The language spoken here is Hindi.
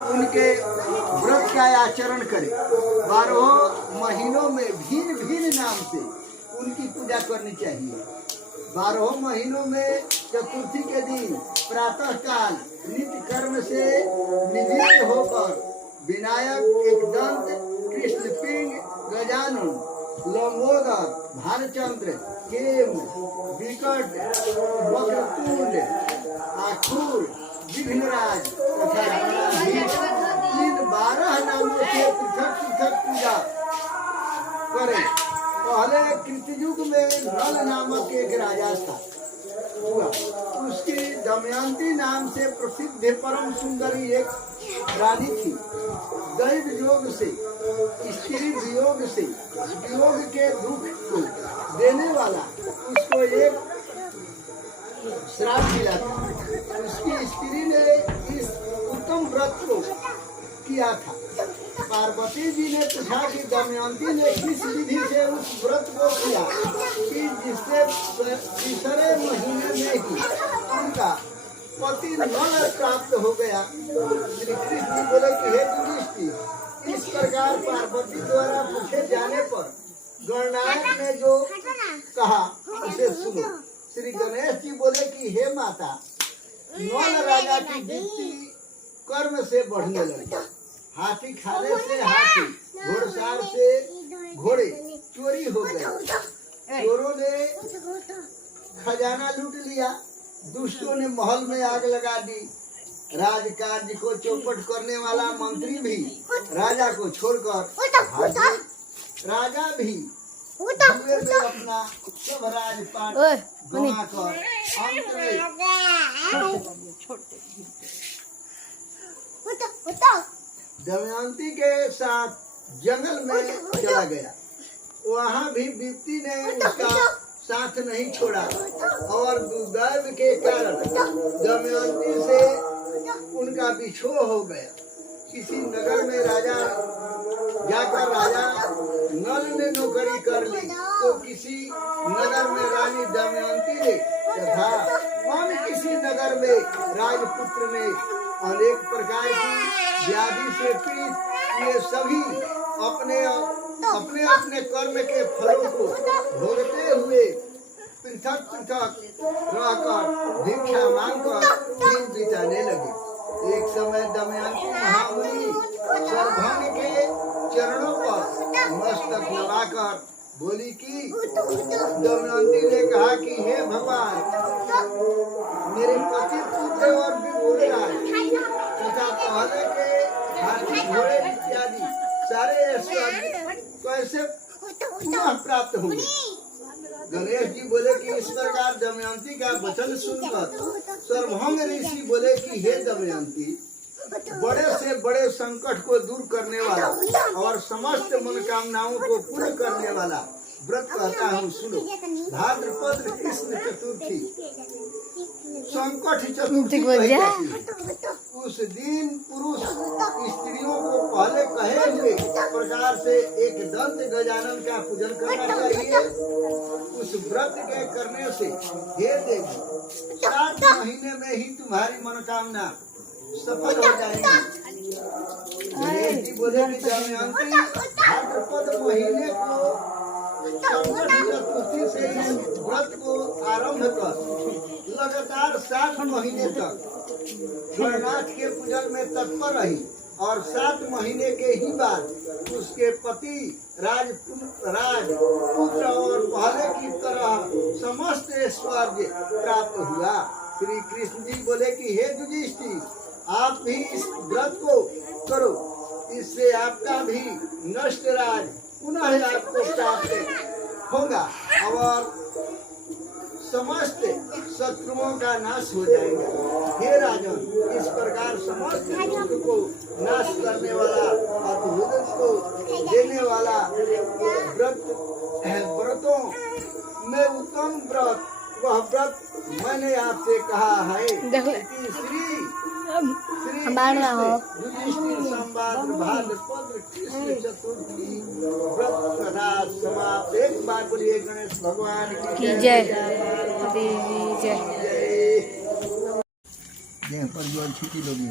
उनके व्रत का आचरण करें। 12 महीनों में भिन्न भिन्न नाम से उनकी पूजा करनी चाहिए। 12 महीनों में चतुर्थी के दिन प्रातः काल नित्य कर्म से निवृत्त होकर विनायक, एकदंत, कृष्णपिंग, गजानन, लंबोदर, भालचंद्र, केम, विकट, वक्रतुंड, आखुर, विघ्नराज तथा इन 12 नामों से पृथक पृथक पूजा करें। पहले कृतयुग में नल नामक एक राजा था, उसकी दमयंती नाम से प्रसिद्ध परम सुंदरी एक रानी थी। दैव योग से, स्त्री वियोग से, वियोग के दुख को देने वाला उसको एक श्राप मिला था। उसकी स्त्री ने इस उत्तम व्रत को किया था। पार्वती जी ने पूछा कि दमयंती ने किस विधि से उस व्रत को किया कि जिससे तीसरे महीने में ही उनका पति नल प्राप्त हो गया। श्री कृष्ण जी बोले कि हे युधिष्ठिर, इस प्रकार पार्वती द्वारा पूछे जाने पर गणनायक ने जो कहा उसे सुनो। श्री गणेश जी बोले कि हे माता, नल राजा की दीप्ति कर्म से बढ़ने लगी। हाथी खाने से हाथी, घोड़सार से घोड़े चोरी हो गए। चोरों ने खजाना लूट लिया, दुष्टों ने महल में आग लगा दी। राजकार्य को चौपट करने वाला मंत्री भी राजा को छोड़कर भागे। राजा भी जुए में अपना सब राजपाट गंवाकर अंत में दमयंती के साथ जंगल में चला गया। वहाँ भी विपत्ति ने उसका साथ नहीं छोड़ा और दुर्दैव के कारण दमयंती से उनका बिछोह हो गया। किसी नगर में राजा जाकर राजा नल ने नौकरी कर ली, तो किसी नगर में रानी दमयंती ने तथा किसी नगर में राजपुत्र ने अनेक प्रकार की व्याधि से पीड़ित ये सभी अपने अपने कर्म के फलों को भोगते हुए पृथक पृथक रहकर भिक्षा मांगकर दिन बिताने लगे। एक समय दमयंती महामुनि सर्वभंग के चरणों पर मस्तक लगाकर बोली कि दमयंती ने कहा कि हे भगवान, मेरे पति पुत्र और विभोर तथा पहले के हाथी घोड़े इत्यादि सारे ऐश्वर्य कैसे पुनः प्राप्त होंगे। गणेश जी बोले कि इस प्रकार दमयंती का वचन सुनकर सर्वभंग ऋषि बोले कि हे दमयंती, बड़े से बड़े संकट को दूर करने वाला और समस्त मनोकामनाओं को पूर्ण करने वाला व्रत कहता हूँ, सुनो। भाद्रपद कृष्ण चतुर्थी संकट चतुर्थी उस दिन पुरुष स्त्रियों को पहले कहे हुए प्रकार से एक दंत गजानन का पूजन करना चाहिए। उस व्रत के करने से हे देवी, 7 महीने में ही तुम्हारी मनोकामना सफल हो जाएगी। गणेश जी बोले कि दमयंती, भाद्रपद महीने को संकट चतुर्थी से इस व्रत को आरंभ कर लगातार 7 महीने तक गणनाथ के पूजन में तत्पर रही और 7 महीने के ही बाद उसके पति राजपुत्र और पहले की तरह समस्त ऐश्वर्य प्राप्त हुआ। श्री कृष्ण जी बोले कि हे युधिष्ठिर, आप भी इस व्रत को करो, इससे आपका भी नष्ट राज पुनः आपको प्राप्त होगा और समस्त शत्रुओं का नाश हो जाएगा। हे राजन, इस प्रकार समस्त दुख को नाश करने वाला, अद्भुत को देने वाला व्रतों में उत्तम व्रत, वह व्रत मैंने आपसे कहा है। श्री युधिष्ठिर संवाद भाद्रपद कृष्ण चतुर्थी व्रत कथा समाप्त। एक बार बोलिए गणेश भगवान की जय। जय पर जो छुट्टी लोगी।